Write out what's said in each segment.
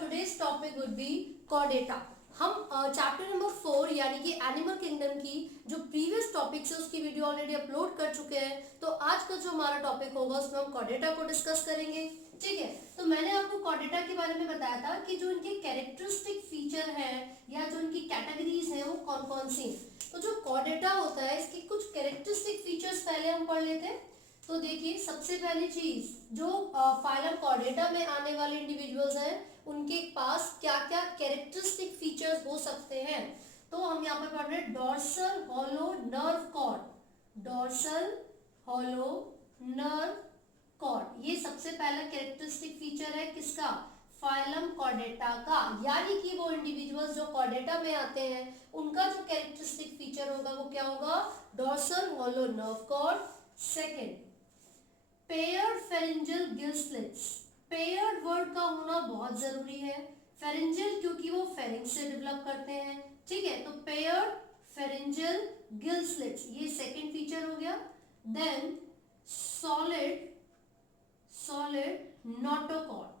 today's topic would be chordata. हम chapter number 4 यानी कि एनिमल किंगडम की जो प्रीवियस टॉपिक्स है उसकी वीडियो ऑलरेडी अपलोड कर चुके हैं। तो आज का जो हमारा टॉपिक होगा उसमें हम chordata को डिस्कस करेंगे। ठीक है, तो मैंने आपको chordata के बारे में बताया था कि जो इनके कैरेक्टरिस्टिक फीचर है या जो इनकी कैटेगरीज हैं वो कौन कौन सी। तो जो chordata होता है इसकी कुछ कैरेक्टरिस्टिक फीचर्स पहले हम पढ़ लेते हैं। तो देखिए, सबसे पहली चीज जो फाइलम कॉर्डेटा में आने वाले इंडिविजुअल्स हैं उनके पास क्या क्या कैरेक्टरिस्टिक फीचर्स हो सकते हैं। तो हम यहाँ पर पढ़ रहे हैं dorsal hollow nerve cord. Dorsal hollow nerve cord ये सबसे पहला कैरेक्टरिस्टिक फीचर है किसका, फाइलम कॉर्डेटा का। यानी कि वो इंडिविजुअल्स जो कॉर्डेटा में आते हैं उनका जो कैरेक्टरिस्टिक फीचर होगा वो क्या होगा, dorsal hollow nerve cord. Second, paired pharyngeal gill slits. Paired word का होना बहुत जरूरी है। फेरिंजियल क्योंकि वो फेरिंक्स से डेवलप करते हैं। ठीक है, तो पेयर्ड फेरिंजियल गिल स्लिट्स ये सेकंड फीचर हो गया। Then solid notochord.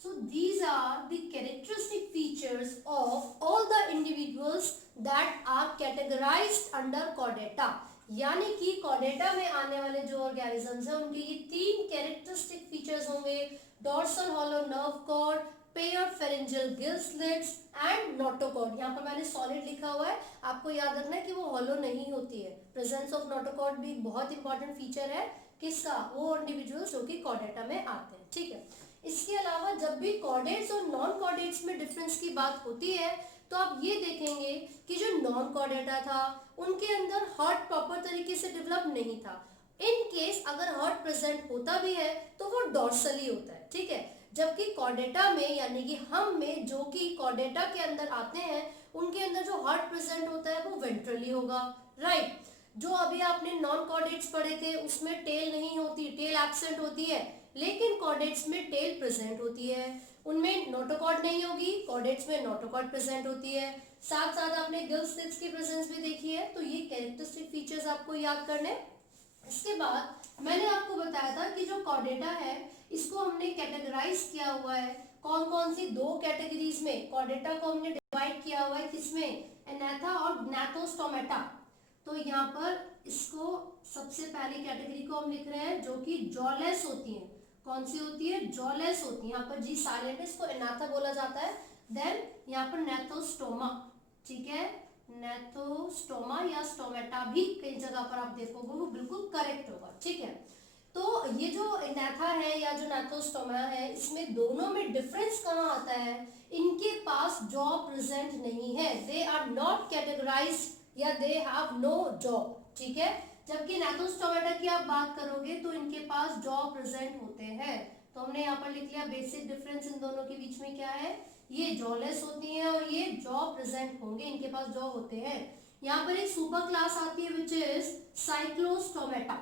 So these are the characteristic features of all the individuals that are categorized under chordata. यानी कि कॉर्डेटा में आने वाले जो ऑर्गेनिजम्स हैं उनके ये तीन कैरेक्टरिस्टिक फीचर्स होंगे, dorsal hollow nerve cord, paired pharyngeal gill slits and notochord. यहाँ पर मैंने सॉलिड लिखा हुआ है, आपको याद रखना है कि वो हॉलो नहीं होती है। प्रेजेंस ऑफ नोटोकॉर्ड भी बहुत इंपॉर्टेंट फीचर है किसका, वो इंडिविजुअल्स जो कि कॉर्डेटा में आते हैं। ठीक है, इसके अलावा जब भी कॉर्डेट्स और नॉन कॉर्डेट्स में डिफरेंस की बात होती है तो आप ये देखेंगे कि जो नॉन कॉर्डेटा था उनके अंदर हार्ट प्रॉपर तरीके से डेवलप नहीं था। इन केस अगर हार्ट प्रेजेंट होता भी है तो वो डॉर्सली होता है। ठीक है, जबकि कॉर्डेटा में यानी कि हम में जो कि कॉर्डेटा के अंदर आते हैं उनके अंदर जो हार्ट प्रेजेंट होता है वो वेंट्रली होगा। राइट, जो अभी आपने नॉन कॉर्डेट्स पढ़े थे उसमें टेल नहीं होती, टेल एब्सेंट होती है, लेकिन कॉर्डेट्स में टेल प्रेजेंट होती है। उनमें नोटोकॉर्ड नहीं होगी, कॉर्डेट्स में नोटोकॉर्ड प्रेजेंट होती है। साथ साथ आपने गिल स्लिट्स की प्रेजेंस भी देखी है। तो ये कैरेक्टरिस्टिक फीचर्स आपको याद करने। इसके बाद मैंने आपको बताया था कि जो कॉर्डेटा है इसको हमने कैटेगराइज किया हुआ है कौन कौन सी दो कैटेगरीज में। कॉर्डेटा को हमने डिवाइड किया हुआ है किसमें, एनाथा और ग्नैथोस्टोमेटा। तो यहाँ पर इसको सबसे पहली कैटेगरी को हम लिख रहे हैं जो कि जॉलेस होती है। कौन सी होती है, जॉलेस होती है। यहाँ पर जी साइलेंट है, इसको एनाथा बोला जाता है। देन यहाँ पर नेथोस्टोमा। ठीक है, नेथोस्टोमा या स्टोमेटा भी कई जगह पर आप देखोगे वो बिल्कुल करेक्ट होगा। ठीक है, तो ये जो एनाथा है या जो नेथोस्टोमा है इसमें दोनों में डिफरेंस कहाँ आता है, इनके पास जॉ प्रेजेंट नहीं है। दे आर नॉट कैटेगराइज्ड या दे हैव नो जॉ। ठीक है, जबकि नेथोस्टोमेटा की आप बात करोगे तो इनके पास जॉ प्रेजेंट होते हैं। तो हमने यहाँ पर लिख लिया बेसिक डिफरेंस इन दोनों के बीच में क्या है, ये जॉलेस होती हैं और ये जॉ प्रेजेंट होंगे, इनके पास जॉ होते हैं। यहाँ पर एक सुपर क्लास आती है विच इज साइक्लोस्टोमेटा।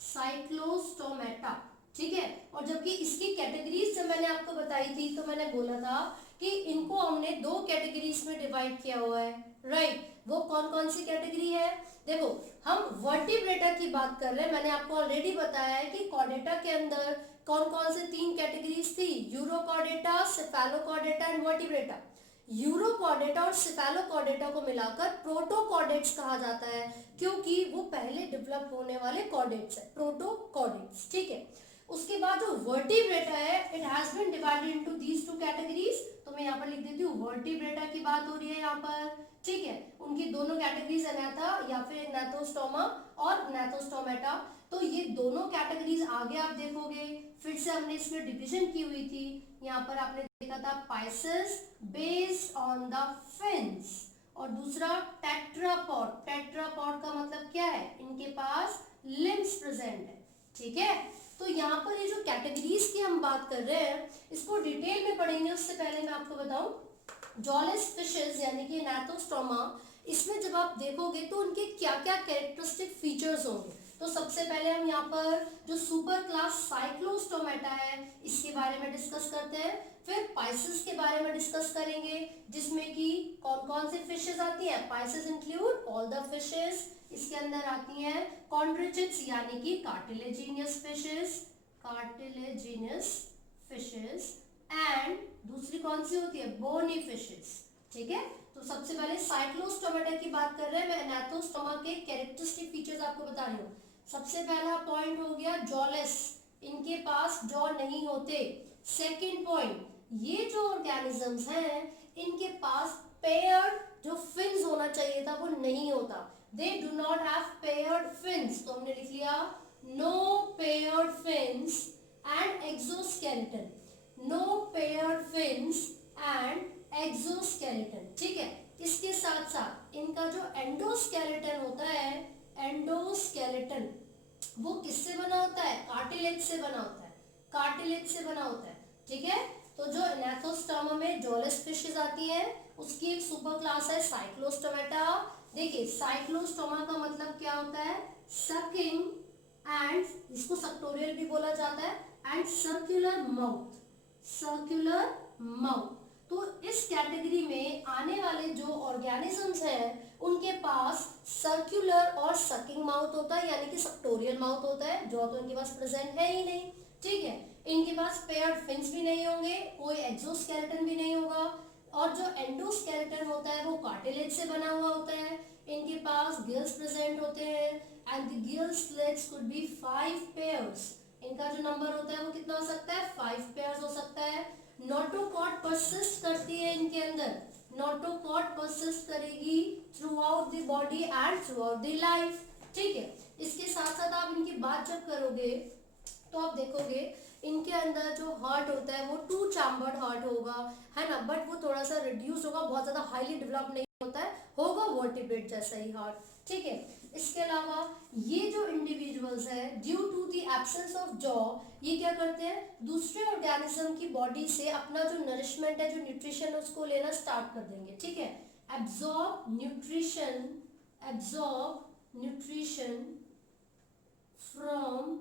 साइक्लोस्टोमेटा, ठीक है, और जबकि इसकी कैटेगरीज जब मैंने आपको बताई थी तो मैंने बोला था कि इनको हमने दो कैटेगरीज में डिवाइड किया हुआ है। राइट, वो कौन कौन सी कैटेगरी है, देखो हम वर्टिब्रेटा की बात कर रहे हैं। मैंने आपको ऑलरेडी बताया है कि कॉर्डेटा के अंदर कौन कौन से तीन कैटेगरीज थी, urochordata, Cephalochordata and vertebrata. Urochordata और सेफेलोकॉर्डेटा को मिलाकर प्रोटोकॉर्डेट्स कहा जाता है क्योंकि वो पहले डेवलप होने वाले कॉर्डेट्स है, प्रोटोकॉर्डेट्स। ठीक है, उसके बाद जो वर्टिब्रेटा है it has been divided into these two categories. तो मैं यहाँ पर लिख देती हूँ वर्टिब्रेटा की बात हो रही है यहाँ पर। ठीक है, उनकी दोनों कैटेगरीज एनाथा या फिर नेथोस्टोमा और ग्नैथोस्टोमेटा। तो ये दोनों कैटेगरीज आगे आप देखोगे फिर से हमने इसमें डिवीजन की हुई थी। यहाँ पर आपने देखा था Pisces based on the fins और दूसरा टेट्रापॉड। टेट्रापॉड का मतलब क्या है, इनके पास लिम्स प्रेजेंट है। ठीक है, तो यहाँ पर ये जो कैटेगरीज की हम बात कर रहे हैं इसको डिटेल में पढ़ेंगे। उससे पहले मैं आपको बताऊं जॉलेस फिशेस यानी कि नेथोस्टोमा, इसमें जब आप देखोगे तो उनके क्या क्या कैरेक्टरिस्टिक फीचर्स होंगे। तो सबसे पहले हम यहाँ पर जो सुपर क्लास साइक्लोस्टोमेटा है इसके बारे में डिस्कस करते हैं, फिर पाइसेस के बारे में डिस्कस करेंगे जिसमें कि कौन कौन सी फिशेस आती हैं। Pisces include all the fishes, इसके अंदर आती हैं कॉन्ड्रिचिड्स यानी कि cartilaginous fishes, cartilaginous fishes and कौन सी होती है, बोनी फिशेस। ठीक है, तो सबसे पहले साइक्लोस्टोमेटा की बात कर रहे हैं, मैं एनाथोस्टोमा के कैरेक्टरिस्टिक फीचर्स आपको बता रही हूँ। सबसे पहला पॉइंट हो गया जॉलेस, इनके पास जॉ नहीं होते। सेकंड पॉइंट, ये जो ऑर्गेनिजम्स हैं इनके पास पेयर्ड जो फिन्स होना चाहिए था वो नहीं होता, they do not have paired fins. तो हमने लिख लिया no paired fins and exoskeleton, no paired fins and exoskeleton. ठीक है, इसके साथ साथ इनका जो एंडोस्केलेटन होता है, एंडोस्केलेटन वो किससे बना होता है, कार्टिलेज से बना होता है, कार्टिलेज से बना होता है। ठीक है, तो जो एनाथोस्टोमा में जॉलेस फिशेस आती है उसकी एक सुपर क्लास है साइक्लोस्टोमेटा। देखिए साइक्लोस्टोमा का मतलब क्या होता है, सकिंग एंड, इसको सक्टोरियल भी बोला जाता है, and circular mouth, circular mouth. तो इस कैटेगरी में आने वाले जो ऑर्गेनिजम्स हैं उनके पास सर्कुलर और सकिंग माउथ होता है, यानी कि सक्टोरियल माउथ होता है, जो तो इनके पास प्रेजेंट है ही नहीं। ठीक है, इनके पास पेयर्ड फिन्स भी नहीं होंगे, कोई एक्सोस्केलेटन भी नहीं होगा, और जो एंडोस्केलेटन होता है वो कार्टिलेज से बना हुआ होता है। इनके पास गिल्स प्रेजेंट होते हैं and the gill slits could be 5 pairs. इनका जो नंबर होता है वो कितना हो सकता है, 5 पेयर्स हो सकता है। नोटोकॉट परसिस्ट करती है इनके अंदर, नोटोकॉट परसिस्ट करेगी through out the body and through out the life. ठीक है, इसके साथ साथ आप इनकी बात जब करोगे तो आप देखोगे इनके अंदर जो हार्ट होता है वो 2 चैम्बर्ड हार्ट होगा, है ना, बट वो थोड़ा सा रिड्यूस होगा, बहुत ज्यादा हाईली डेवलप नहीं होता है, होगा वर्टिब्रेट जैसा ही हार्ट। ठीक है, इसके अलावा ये जो इंडिविजुअल्स है due to the absence of jaw, ये क्या करते हैं, दूसरे ऑर्गेनिज्म की बॉडी से अपना जो नरिशमेंट है, जो न्यूट्रिशन है, उसको लेना स्टार्ट कर देंगे। ठीक है, absorb nutrition, absorb nutrition from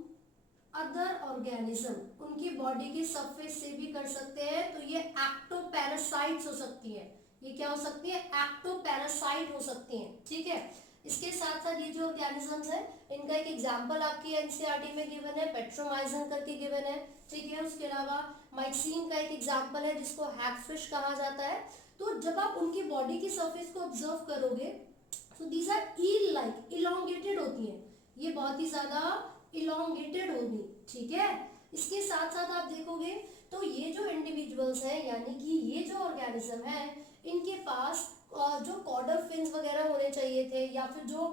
other organism, उनकी बॉडी की सरफेस से भी कर सकते हैं। तो ये एक्टोपैरासाइट्स हो सकती है, ये क्या हो सकती है, एक्टोपैरासाइट हो सकती हैं। ठीक है, इसके साथ साथ ये जो ऑर्गेनिजम्स है इनका एक एग्जांपल आपकी एनसीईआरटी में गिवन है, पेट्रोमाइजन करके गिवन है। ठीक है, उसके अलावा माइक्सीन का एक एग्जांपल है जिसको हैगफिश कहा जाता है। तो जब आप उनकी बॉडी की सरफेस को ऑब्जर्व करोगे तो these are eel like, elongated होती हैं, ये बहुत ही ज्यादा इलोंगेटेड होगी। ठीक है, इसके साथ साथ आप देखोगे तो ये जो इंडिविजुअल्स हैं, यानी कि ये जो ऑर्गेनिज्म है, इनके पास जो कॉर्डल फिन्स वगैरह होने चाहिए थे, या फिर जो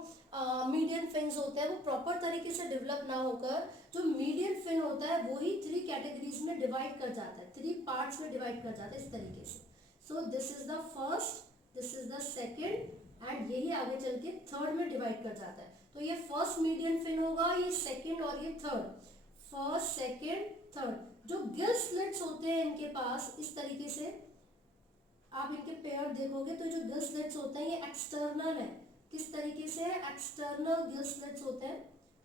मीडियन फिन्स होते हैं वो प्रॉपर तरीके से डेवलप ना होकर जो मीडियन फिन होता है वही 3 कैटेगरीज में डिवाइड कर जाता है, 3 पार्ट्स में डिवाइड कर जाता है इस तरीके से। So this is the first, this is the second and यही आगे चल के थर्ड में डिवाइड कर जाता है। तो ये फर्स्ट मीडियन फिन होगा, ये सेकेंड और ये थर्ड, फर्स्ट सेकेंड थर्ड। जो गिल स्लिट्स होते हैं इनके पास इस तरीके से आप इनके पेयर देखोगे तो जो गिल स्लिट्स होते हैं ये एक्सटर्नल है, किस तरीके से एक्सटर्नल गिल स्लिट्स होते हैं।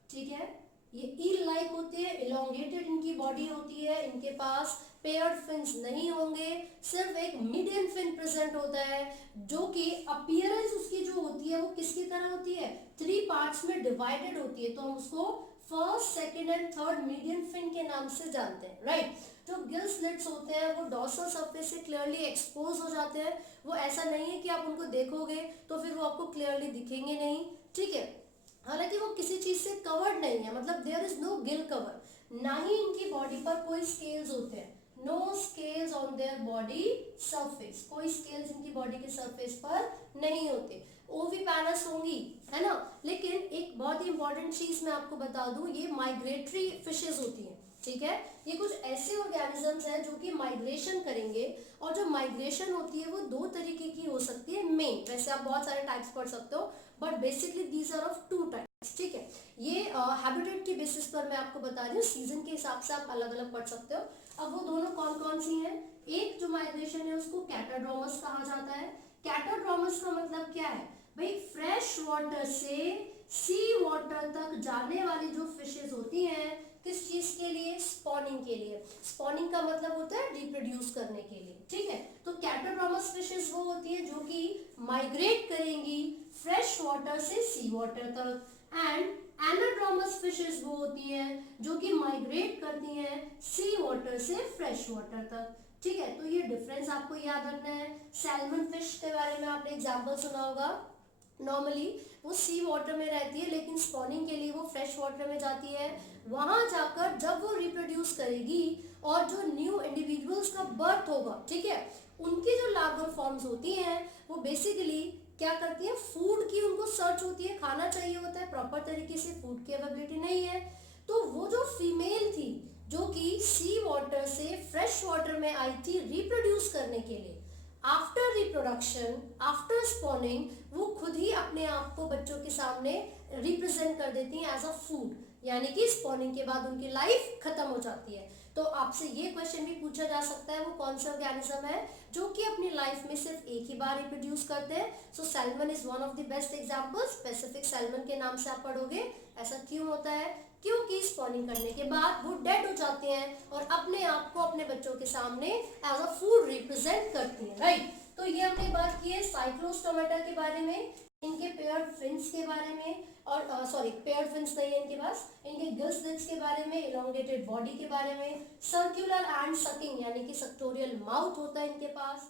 ठीक है, ये ईल लाइक होते हैं, इलोंगेटेड इनकी बॉडी होती है, इनके पास पेयर्ड फिन्स नहीं होंगे, सिर्फ एक मीडियन फिन प्रेजेंट होता है, जो कि अपीयरेंस उसकी जो होती है वो किसकी तरह होती है, 3 पार्ट्स में डिवाइडेड होती है। तो हम उसको first second and third median fin के नाम से जानते हैं, राइट। जो गिल स्लिट्स होते हैं वो डॉर्सल सरफेस से क्लियरली एक्सपोज हो जाते हैं, वो ऐसा नहीं है कि आप उनको देखोगे तो फिर वो आपको क्लियरली दिखेंगे नहीं। ठीक है, हालांकि वो किसी चीज से कवर्ड नहीं है, मतलब there is no gill cover, ना ही इनकी बॉडी पर कोई स्केल्स होते हैं, no scales on their body surface, कोई स्केल्स इनकी बॉडी के सरफेस पर नहीं होते। ओविपैरस होंगी, है ना, लेकिन एक बहुत ही इंपॉर्टेंट चीज मैं आपको बता दूं, ये माइग्रेटरी फिशेज होती हैं। ठीक है, ये कुछ ऐसे ऑर्गेनिजम्स हैं जो कि माइग्रेशन करेंगे, और जो माइग्रेशन होती है वो 2 तरीके की हो सकती है मेन, वैसे आप बहुत सारे टाइप्स पढ़ सकते हो but basically these are of 2 types. ठीक है, ये हैबिटेट की बेसिस पर मैं आपको बता रही हूँ, सीजन के हिसाब से आप अलग अलग पढ़ सकते हो। अब वो दोनों कौन कौन सी हैं, एक जो माइग्रेशन है उसको कैटाड्रोमस कहा जाता है। कैटाड्रोमस का मतलब क्या है भाई, फ्रेश वाटर से सी वाटर तक जाने वाली जो फिशेज होती हैं, किस चीज के लिए, स्पॉनिंग के लिए। स्पॉनिंग का मतलब होता है रिप्रोड्यूस करने के लिए। ठीक है, तो कैटाड्रोमस फिशेज वो होती है जो कि माइग्रेट करेंगी फ्रेश वाटर से सी वाटर तक, एंड एनाड्रोमस फिशेज वो होती हैं जो कि माइग्रेट करती हैं सी वाटर से फ्रेश वाटर तक। ठीक है, तो ये डिफरेंस आपको याद रखना है। सैल्मन फिश के बारे में आपने एग्जाम्पल सुना होगा। नॉर्मली वो सी वाटर में रहती है, लेकिन स्पॉनिंग के लिए वो फ्रेश वाटर में जाती है। वहां जाकर जब वो रिप्रोड्यूस करेगी और जो न्यू इंडिविजुअल्स का बर्थ होगा, ठीक है, उनकी जो लार्वर फॉर्म्स होती हैं वो बेसिकली क्या करती है, फूड की उनको सर्च होती है, खाना चाहिए होता है, प्रॉपर तरीके से फूड की अवेलेबिलिटी नहीं है। तो वो जो फीमेल थी जो कि सी वाटर से फ्रेश वाटर में आई थी रिप्रोड्यूस करने के लिए, आफ्टर रिप्रोडक्शन, आफ्टर स्पॉनिंग, वो खुद ही अपने आप को बच्चों के सामने रिप्रेजेंट कर देती हैं एज अ फूड, यानी कि स्पॉनिंग के बाद उनकी लाइफ खत्म हो जाती है। तो आपसे ये क्वेश्चन भी पूछा जा सकता है वो कौन सा ऑर्गेनिज्म है जो कि अपनी लाइफ में सिर्फ एक ही बार रिप्रोड्यूस करते हैं। So salmon is one of the best example. Pacific salmon के नाम से आप पढ़ोगे। ऐसा क्यों होता है? क्योंकि स्पॉनिंग करने के बाद वो डेड हो जाते हैं और अपने आप को अपने बच्चों के सामने एज अ फूड रिप्रेजेंट करती हैं, राइट। तो ये हमने बात की है साइक्लोस्टोमेटा के बारे में, इनके पेयर्ड फिन्स के बारे में, और सॉरी पेयर्ड फिन्स नहीं है इनके पास, इनके गिल स्लिट्स के बारे में, इलोंगेटेड बॉडी के बारे में, सर्कुलर एंड सकिंग यानी कि सेक्टोरियल माउथ होता है इनके पास।